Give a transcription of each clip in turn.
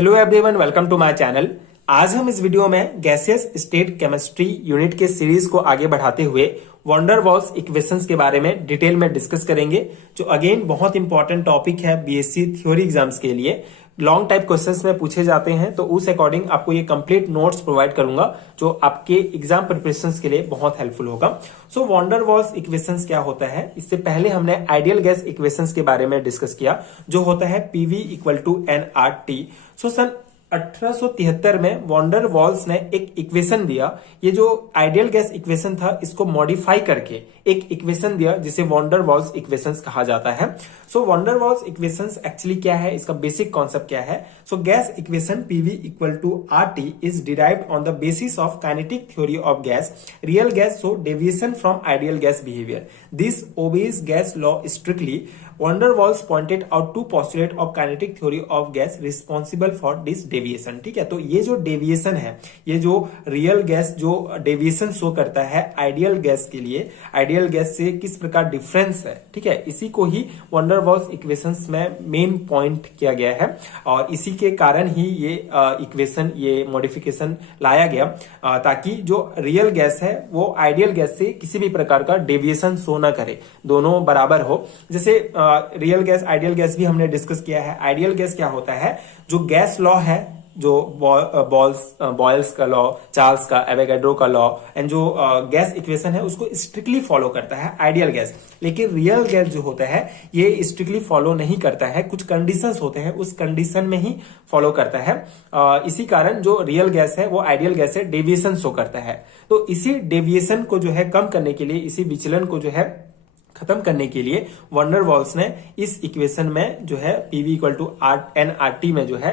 Hello everyone, welcome to my channel. आज हम इस वीडियो में गैसियस स्टेट केमिस्ट्री यूनिट के सीरीज को आगे बढ़ाते हुए वंडर वॉल्स इक्वेशंस के बारे में डिटेल में डिस्कस करेंगे, जो अगेन बहुत इंपॉर्टेंट टॉपिक है बीएससी थ्योरी एग्जाम्स के लिए। लॉन्ग टाइप क्वेश्चंस में पूछे जाते हैं, तो उस अकॉर्डिंग आपको ये कंप्लीट नोट्स प्रोवाइड करूंगा जो आपके एग्जाम प्रिपरेशंस के लिए बहुत हेल्पफुल होगा। सो वंडर वॉल्स इक्वेशंस क्या होता है, इससे पहले हमने आइडियल गैस इक्वेशंस के बारे में डिस्कस किया, जो होता है पीवी इक्वल टू एनआरटी। सो सन 1873 में वॉन्डर वॉल्स ने एक इक्वेशन दिया। ये जो आइडियल गैस इक्वेशन था, इसको मॉडिफाई करके एक इक्वेशन दिया जिसे वॉन्डर वॉल्स इक्वेशंस कहा जाता है। So van der Waals equations actually क्या है, इसका बेसिक कॉन्सेप्ट क्या है। So gas equation PV equal to RT is derived on the basis of kinetic theory of gas, real gas show deviation from ideal gas behaviour, this obeys gas law strictly. Van der Waals pointed out to postulate of kinetic theory of gas responsible for this deviation. ठीक है, तो ये जो deviation है, ये जो real gas जो deviation show करता है आइडियल गैस के लिए, आइडियल गैस से किस प्रकार डिफरेंस है, ठीक है, इसी को ही वंडर वॉल्स इक्वेशंस में मेन पॉइंट किया गया है। और इसी के कारण ही ये इक्वेशन, ये मॉडिफिकेशन लाया गया, ताकि जो रियल गैस है वो आइडियल गैस से किसी भी प्रकार का डेविएशन शो ना करे, दोनों बराबर हो। जैसे रियल गैस, आइडियल गैस भी हमने डिस्कस किया है। आइडियल गैस क्या होता है, जो गैस लॉ है, जो बॉयल्स का लॉ, चार्ल्स का, एवोगैड्रो का लॉ एंड जो गैस इक्वेशन है, उसको स्ट्रिक्टली फॉलो करता है आइडियल गैस। लेकिन रियल गैस जो होता है ये स्ट्रिक्टली फॉलो नहीं करता है, कुछ कंडीशंस होते हैं, उस कंडीशन में ही फॉलो करता है। इसी कारण जो रियल गैस है वो आइडियल गैस से डेविएशन शो करता है। तो इसी डेविएशन को जो है कम करने के लिए, इसी विचलन को जो है खत्म करने के लिए वंडर वॉल्स ने इस इक्वेशन में जो है पीवी इक्वल टू एनआरटी में जो है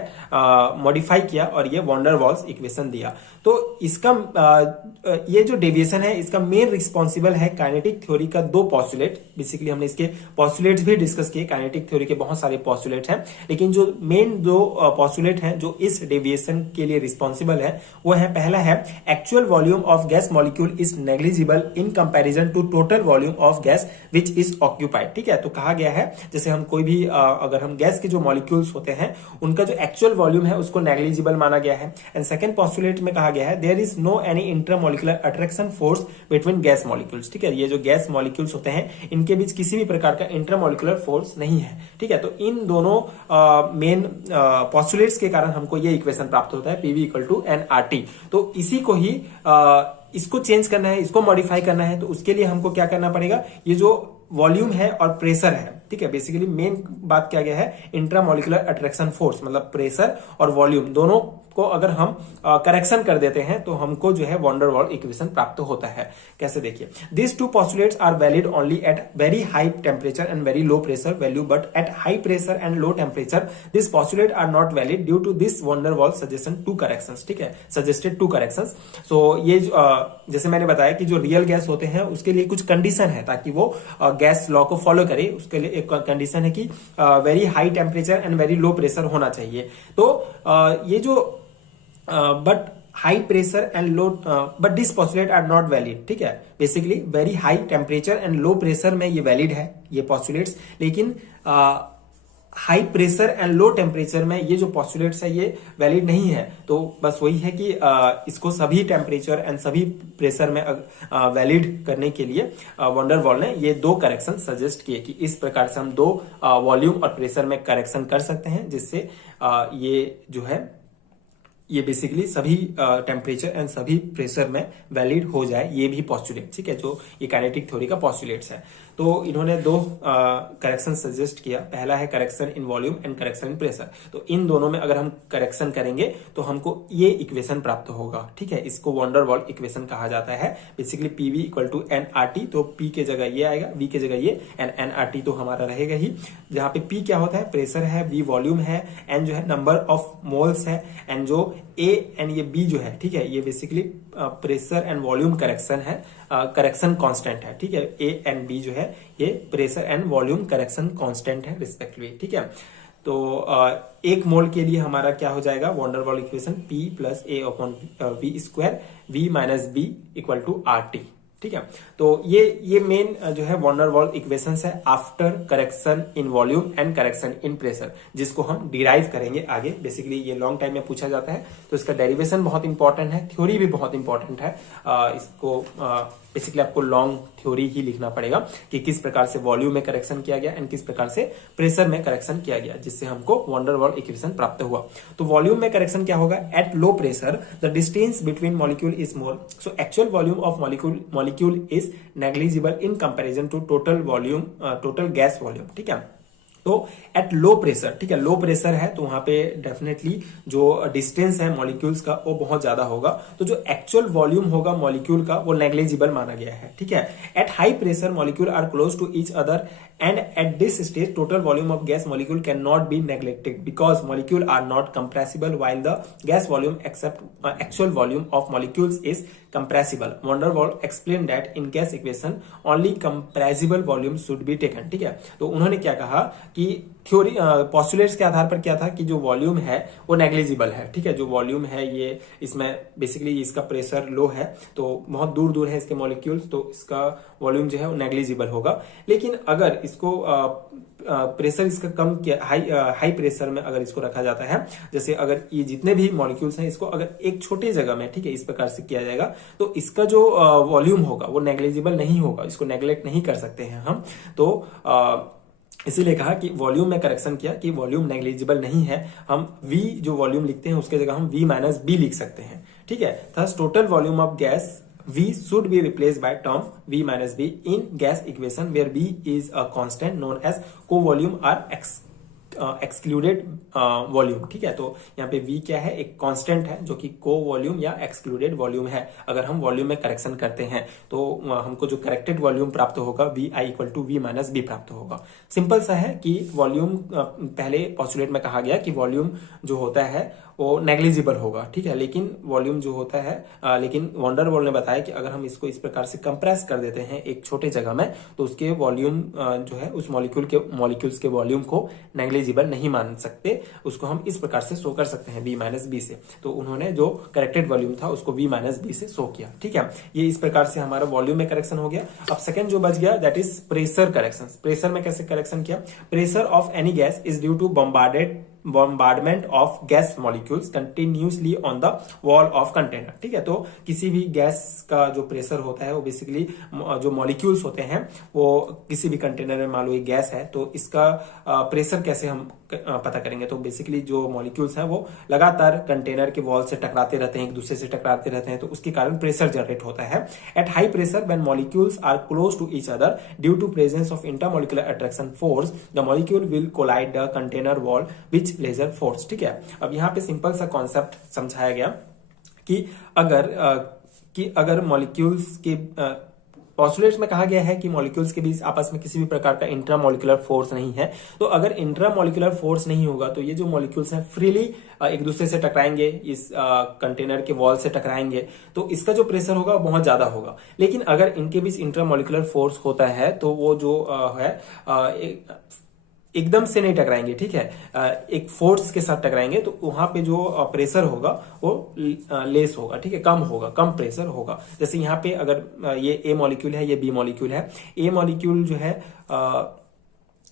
मॉडिफाई किया और ये वंडर वॉल्स इक्वेशन दिया। तो इसका ये जो डेविएशन है, इसका मेन रिस्पॉन्सिबल है काइनेटिक थ्योरी का दो पॉस्टुलेट। बेसिकली हमने इसके पॉस्टुलेट्स भी डिस्कस किए, काइनेटिक थ्योरी के बहुत सारे पॉस्टुलेट हैं, लेकिन जो मेन दो पॉस्टुलेट हैं जो इस डेविएशन के लिए रिस्पॉन्सिबल है, वो है, पहला है actual volume of gas molecule is negligible in comparison to total volume of gas which is occupied. ठीक है, तो कहा गया है जैसे हम कोई भी अगर हम गैस के जो मॉलिक्यूल्स होते हैं उनका जो एक्चुअल वॉल्यूम है उसको नेग्लिजिबल माना गया है। एंड सेकंड पॉस्टुलेट में कहा गया है there is no any intermolecular attraction force between gas molecules. ठीक है, ये जो गैस मॉलिक्यूल्स होते हैं इनके बीच किसी भी प्रकार का इंटरमॉलिक्यूलर फोर्स नहीं है। ठीक है, तो इन दोनों मेन पॉस्टुलेट्स के कारण हमको ये इक्वेशन प्राप्त होता है पीवी इक्वल टू एनआरटी। तो इसी को ही इसको चेंज करना है, इसको मॉडिफाई करना है, तो उसके लिए हमको क्या करना पड़ेगा, ये जो वॉल्यूम है और प्रेशर है, ठीक है, बेसिकली मेन बात क्या गया है, इंट्रामोलिकुलर अट्रैक्शन फोर्स, मतलब प्रेशर और वॉल्यूम दोनों को अगर हम करेक्शन कर देते हैं तो हमको जो है वंडर वॉल इक्वेशन प्राप्त होता है। कैसे, देखिए, this two postulates are valid only at very high temperature and very low pressure value, but at high pressure and low temperature this postulate are not valid due to this van der Waal suggestion two corrections. ठीक है, suggested to corrections. सो ये जैसे मैंने बताया कि जो real gas होते हैं उसके लिए कुछ कंडीशन है ताकि वो गैस लॉ को फॉलो करे। उसके लिए एक कंडीशन है कि very high temperature and very low pressure होना चाहिए। तो ये जो but high pressure and low, but this postulate are not valid. ठीक है, basically very high temperature and low pressure में ये वैलिड है ये पॉस्टुलेट्स, लेकिन high pressure and low temperature में ये जो पॉस्टुलेट्स है ये वैलिड नहीं है। तो बस वही है कि इसको सभी टेम्परेचर एंड सभी प्रेशर में वैलिड करने के लिए वंडर वॉल ने ये दो करेक्शन सजेस्ट किए कि इस प्रकार से हम दो वॉल्यूम और प्रेशर में करेक्शन कर सकते हैं, जिससे ये जो है ये बेसिकली सभी टेम्परेचर एंड सभी प्रेशर में वैलिड हो जाए, ये भी पॉस्टुलेट। ठीक है, जो ये काइनेटिक थ्योरी का पॉस्टुलेट्स है। तो इन्होंने दो करेक्शन सजेस्ट किया, पहला है correction in volume and correction in pressure. तो इन दोनों में अगर हम करेक्शन करेंगे तो हमको ये इक्वेशन प्राप्त होगा। ठीक है, इसको वंडर वॉल इक्वेशन कहा जाता है। Basically PV equal to NRT, तो पी के जगह ये आएगा, वी के जगह ये, एंड एनआरटी तो हमारा रहेगा ही, जहां पे पी क्या होता है, प्रेशर है, वी वॉल्यूम है, एन जो है नंबर ऑफ मोल्स है, एंड जो ए एंड ये बी जो है, ठीक है, ये basically pressure and volume correction है, करेक्शन कांस्टेंट है। ठीक है, ए एंड बी जो है ये pressure and volume correction constant है रिस्पेक्टिवली। ठीक है, तो एक मोल के लिए हमारा क्या हो जाएगा, van der Waal equation P plus A upon V square, V minus B equal to R T. ठीक है। तो ये मेन जो है वॉन डेर वाल इक्वेशंस है after correction in volume and correction in pressure, जिसको हम डिराइव करेंगे आगे। बेसिकली ये लॉन्ग टाइम में पूछा जाता है, तो इसका डेरिवेशन बहुत इंपॉर्टेंट है, थ्योरी भी बहुत इंपॉर्टेंट है। इसको बेसिकली आपको लॉन्ग थ्योरी ही लिखना पड़ेगा कि किस प्रकार से वॉल्यूम में करेक्शन किया गया एंड किस प्रकार से प्रेशर में करेक्शन किया गया, जिससे हमको वॉन डेर वाल इक्वेशन प्राप्त हुआ। तो वॉल्यूम में करेक्शन क्या होगा, at low pressure the distance between molecule is more, so actual volume of molecule is negligible in comparison to total volume, total gas volume. ठीक है, तो एट लो प्रेशर, ठीक है, लो प्रेशर है तो वहां पे डेफिनेटली जो डिस्टेंस है मॉलिक्यूल्स का वो बहुत ज्यादा होगा, तो जो एक्चुअल वॉल्यूम होगा मॉलिक्यूल का वो नेग्लिजिबल माना गया है। ठीक है, at high pressure molecule are close to each other and at this stage total volume of gas molecule cannot be neglected because molecule are not compressible while the gas volume except actual volume of molecules is compressible. Van der Waals explained that in gas equation only compressible volume should be taken. ठीक है, तो उन्होंने क्या कहा कि theory postulates के आधार पर क्या था कि जो वॉल्यूम है वो नेग्लिजिबल है। ठीक है, जो वॉल्यूम है ये इसमें बेसिकली इसका प्रेशर लो है, तो बहुत दूर दूर है इसके मॉलिक्यूल्स, तो इसका वॉल्यूम जो है वो नेग्लिजिबल होगा। लेकिन अगर इसको प्रेशर इसका कम किया, हाई प्रेशर में अगर इसको रखा जाता है, जैसे अगर ये जितने भी मॉलिक्यूल्स हैं इसको अगर एक छोटे जगह में, ठीक है, इस प्रकार से किया जाएगा तो इसका जो वॉल्यूम होगा वो नेग्लिजिबल नहीं होगा, इसको नेग्लेक्ट नहीं कर सकते हैं हम। तो इसीलिए कहा कि वॉल्यूम में करेक्शन किया कि वॉल्यूम नेग्लिजिबल नहीं है, हम V जो वॉल्यूम लिखते हैं उसके जगह हम V माइनस बी लिख सकते हैं। ठीक है, thus total volume of gas V should be replaced by term V minus B in gas equation where B is a constant known as co-volume or excluded volume. ठीक है, तो यहाँ पे V क्या है, एक कांस्टेंट है जो कि को वॉल्यूम या एक्सक्लूडेड वॉल्यूम है। अगर हम वॉल्यूम में करेक्शन करते हैं तो हमको जो करेक्टेड वॉल्यूम प्राप्त होगा VI equal to V minus B प्राप्त होगा। सिंपल सा है कि वॉल्यूम पहले पॉस्टुलेट में कहा गया कि वॉल्यूम जो होता है वो नेग्लिजिबल होगा। ठीक है, लेकिन वॉल्यूम जो होता है लेकिन वॉन डेर वाल ने बताया कि अगर हम इसको इस प्रकार से कंप्रेस कर देते हैं एक छोटे जगह में तो उसके वॉल्यूम जो है उस मॉलिक्यूल्स के वॉल्यूम को नेग्लिजिबल नहीं मान सकते, उसको हम इस प्रकार से शो कर सकते हैं V माइनस बी से। तो उन्होंने जो करेक्टेड वॉल्यूम था उसको V माइनस बी से शो किया। ठीक है, ये इस प्रकार से हमारा वॉल्यूम में करेक्शन हो गया। अब सेकंड जो बच गया that is pressure correction. Pressure में कैसे करेक्शन किया, pressure of any gas is due to bombardment of gas molecules continuously on the wall of container। ठीक है, तो किसी भी गैस का जो प्रेशर होता है वो बेसिकली जो मॉलिक्यूल्स होते हैं वो किसी भी कंटेनर में, मान लो ये गैस है तो इसका प्रेशर कैसे हम पता करेंगे, तो बेसिकली जो मॉलिक्यूल्स हैं वो लगातार कंटेनर के वॉल से टकराते रहते हैं, एक दूसरे से टकराते रहते हैं, तो उसके कारण प्रेशर जनरेट होता है। At high pressure when molecules are close to each other due to presence of intermolecular attraction force the molecule will collide the container wall which lesser force. ठीक है, अब यहाँ पे सिंपल सा कॉन्सेप्ट समझाया गया कि अगर मॉलिक्यूल्स के पॉस्टुलेट्स में कहा गया है कि मॉलिक्यूल्स के बीच आपस में किसी भी प्रकार का इंट्रामॉलिक्यूलर फोर्स नहीं है, तो अगर इंट्रामॉलिक्यूलर फोर्स नहीं होगा तो ये जो मॉलिक्यूल्स हैं फ्रीली एक दूसरे से टकराएंगे, इस कंटेनर के वॉल से टकराएंगे, तो इसका जो प्रेशर होगा वो बहुत ज्यादा होगा। लेकिन अगर इनके बीच इंट्रामॉलिक्यूलर फोर्स होता है तो वो जो है एकदम से नहीं टकराएंगे। ठीक है, एक फोर्स के साथ टकराएंगे तो वहां पे जो प्रेशर होगा वो लेस होगा। ठीक है, कम होगा, कम प्रेशर होगा। जैसे यहाँ पे अगर ये ए मॉलिक्यूल है, ये बी मॉलिक्यूल है, ए मॉलिक्यूल जो है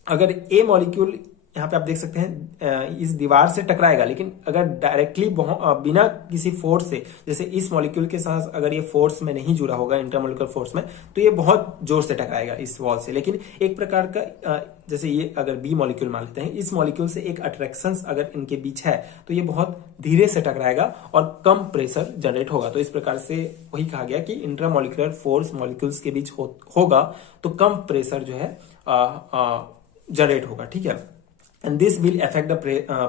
अगर ए मॉलिक्यूल यहाँ पे आप देख सकते हैं इस दीवार से टकराएगा, लेकिन अगर डायरेक्टली बिना किसी फोर्स से, जैसे इस मॉलिक्यूल के साथ अगर ये फोर्स में नहीं जुड़ा होगा इंटरमॉलिक्यूलर फोर्स में, तो ये बहुत जोर से टकराएगा इस वॉल से। लेकिन एक प्रकार का जैसे ये अगर बी मॉलिक्यूल मान लेते हैं, इस मॉलिक्यूल से एक अट्रैक्शन अगर इनके बीच है तो ये बहुत धीरे से टकराएगा और कम प्रेशर जनरेट होगा। तो इस प्रकार से वही कहा गया कि इंट्रामॉलिक्यूलर फोर्स मॉलिक्यूल्स के बीच होगा तो कम प्रेशर जो है जनरेट होगा। ठीक है, and this will affect the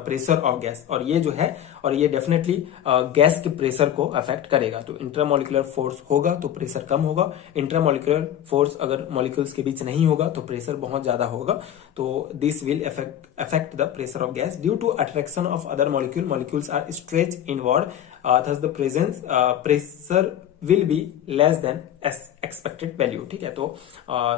pressure of gas, और ये जो है और ये डेफिनेटली गैस के प्रेशर को अफेक्ट करेगा। तो इंट्रामॉलिक्यूलर फोर्स होगा तो प्रेशर कम होगा, इंट्रामॉलिक्यूलर फोर्स अगर मॉलिक्यूल्स के बीच नहीं होगा तो प्रेशर बहुत ज्यादा होगा। तो this will affect the pressure of gas due to attraction of other molecules are stretch inward, thus the pressure will be less than expected value. ठीक है, तो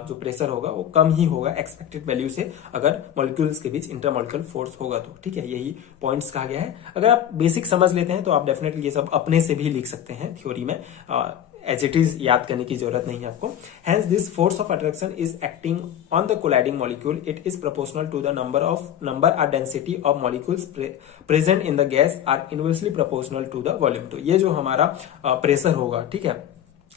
जो प्रेशर होगा वो कम ही होगा एक्सपेक्टेड वैल्यू से अगर मॉलिक्यूल्स के बीच इंटरमॉलिक्यूलर फोर्स होगा तो। ठीक है, यही पॉइंट्स कहा गया है। अगर आप बेसिक समझ लेते हैं तो आप डेफिनेटली ये सब अपने से भी लिख सकते हैं थ्योरी में। एज इट इज याद करने की जरूरत नहीं है आपको। Hence this force of attraction is acting on the colliding molecule, it is proportional to the number or density of molecules present in the gas are inversely proportional to the volume. तो ये जो हमारा pressure होगा, ठीक है,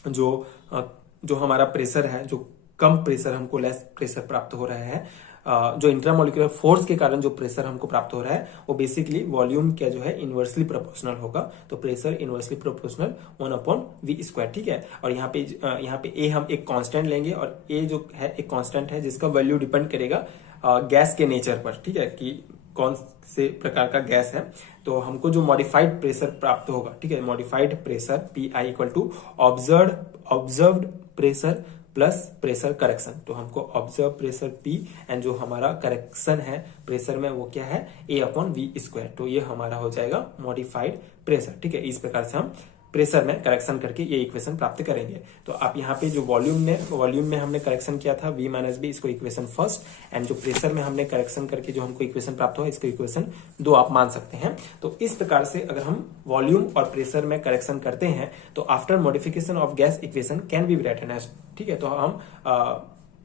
जो हमारा pressure है, जो कम प्रेशर हमको लेस प्रेशर प्राप्त हो रहा है, जो इंट्रामोलिकुलर फोर्स के कारण जो प्रेशर हमको प्राप्त हो रहा है वो बेसिकली वॉल्यूम क्या जो है इनवर्सली प्रोपोर्शनल होगा। तो प्रेशर इनवर्सली प्रोपोर्शनल 1/v², ठीक है। और यहाँ पे ए हम एक कांस्टेंट लेंगे और ए जो है एक कांस्टेंट है जिसका वैल्यू डिपेंड करेगा गैस के नेचर पर, ठीक है, कि कौन से प्रकार का गैस है। तो हमको जो मॉडिफाइड प्रेशर प्राप्त होगा, ठीक है, modified pressure PI equal to observed pressure plus pressure correction. तो हमको ऑब्जर्व प्रेशर P एंड जो हमारा करेक्शन है प्रेशर में वो क्या है A/v²। तो ये हमारा हो जाएगा मॉडिफाइड प्रेशर, ठीक है। इस प्रकार से हम प्रेशर में करेक्शन करके ये इक्वेशन प्राप्त करेंगे। तो आप यहाँ पे जो वॉल्यूम में हमने करेक्शन किया था V - B, इसको इक्वेशन फर्स्ट, एंड जो प्रेशर में हमने करेक्शन करके जो हमको इक्वेशन प्राप्त हुआ इसको इक्वेशन 2 आप मान सकते हैं। तो इस प्रकार से अगर हम वॉल्यूम और प्रेशर में करेक्शन करते हैं तो after modification of gas equation can be written as, ठीक है। तो हम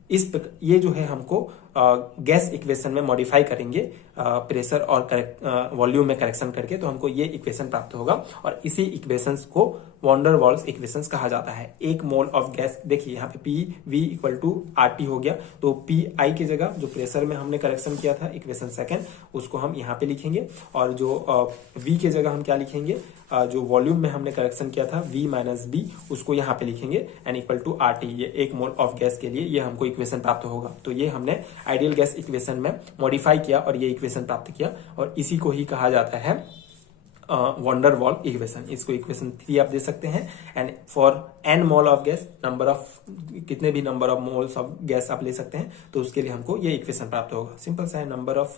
ये जो है हमको गैस इक्वेशन में मॉडिफाई करेंगे प्रेशर और वॉल्यूम में करेक्शन करके, तो हमको ये इक्वेशन प्राप्त होगा और इसी इक्वेशंस को वॉन डर वाल्स इक्वेशंस कहा जाता है। 1 मोल ऑफ गैस, देखिए यहाँ पे PV इक्वल टू RT हो गया। तो PI की जगह जो प्रेशर में हमने करेक्शन किया था इक्वेशन सेकंड, उसको हम यहाँ पे लिखेंगे, और जो V की जगह हम क्या लिखेंगे, जो वॉल्यूम में हमने करेक्शन किया था V - B, उसको यहाँ पे लिखेंगे एंड इक्वल टू RT। ये 1 मोल ऑफ गैस के लिए ये हमको इक्वेशन प्राप्त होगा। तो ये हमने आइडियल गैस इक्वेशन में मॉडिफाई किया और ये इक्वेशन प्राप्त किया, और इसी को ही कहा जाता है वॉन डर वाल इक्वेशन। इसको इक्वेशन 3 आप दे सकते हैं। And for n mole of gas, कितने भी number of moles of gas आप ले सकते हैं, तो उसके लिए हमको ये इक्वेशन प्राप्त होगा। सिंपल सा है, number of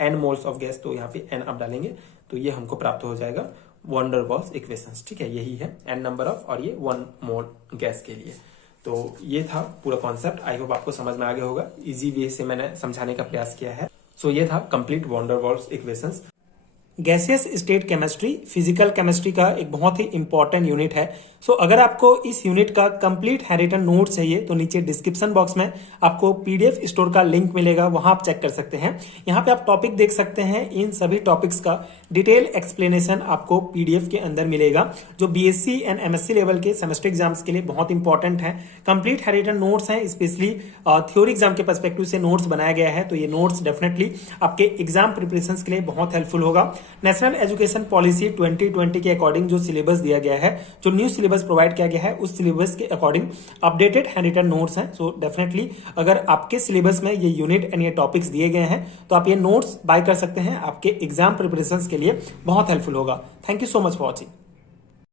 n moles of gas, तो यहाँ पे n आप डालेंगे तो ये हमको प्राप्त हो जाएगा वॉन डर वाल्स इक्वेशंस, ठीक है। यही है n नंबर ऑफ और ये 1 मोल गैस के लिए। तो ये था पूरा कॉन्सेप्ट। आई होप आपको समझ में आ गया होगा, इजी वे से मैंने समझाने का प्रयास किया है। सो ये था complete van der Waals equations. Gaseous state chemistry physical chemistry का एक बहुत ही इंपॉर्टेंट यूनिट है। सो अगर आपको इस यूनिट का कंप्लीट हैंडरिटन नोट चाहिए तो नीचे डिस्क्रिप्शन बॉक्स में आपको PDF स्टोर का लिंक मिलेगा, वहां आप चेक कर सकते हैं। यहाँ पे आप टॉपिक देख सकते हैं, इन सभी टॉपिक्स का डिटेल एक्सप्लेनेशन आपको PDF के अंदर मिलेगा, जो BSc एंड MSc लेवल के सेमेस्टर एग्जाम्स के लिए बहुत इंपॉर्टेंट है। कंप्लीट हैंडरिटन नोट्स हैं, स्पेशली थ्योरी एग्जाम के पर्सपेक्टिव से नोट्स बनाया गया है। तो ये नोट्स डेफिनेटली आपके एग्जाम प्रिपरेशन के लिए बहुत हेल्पफुल होगा। नेशनल एजुकेशन पॉलिसी 2020 के अकॉर्डिंग जो सिलेबस दिया गया है, जो न्यू सिलेबस प्रोवाइड किया गया है, उस सिलेबस के अकॉर्डिंग अपडेटेड हैंडरिटन नोट्स हैं। सो डेफिनेटली अगर आपके सिलेबस में ये यूनिट एंड ये टॉपिक्स दिए गए हैं तो आप ये नोट्स बाय कर सकते हैं, आपके एग्जाम प्रिपरेशन के लिए बहुत हेल्पफुल होगा। Thank you so much for watching.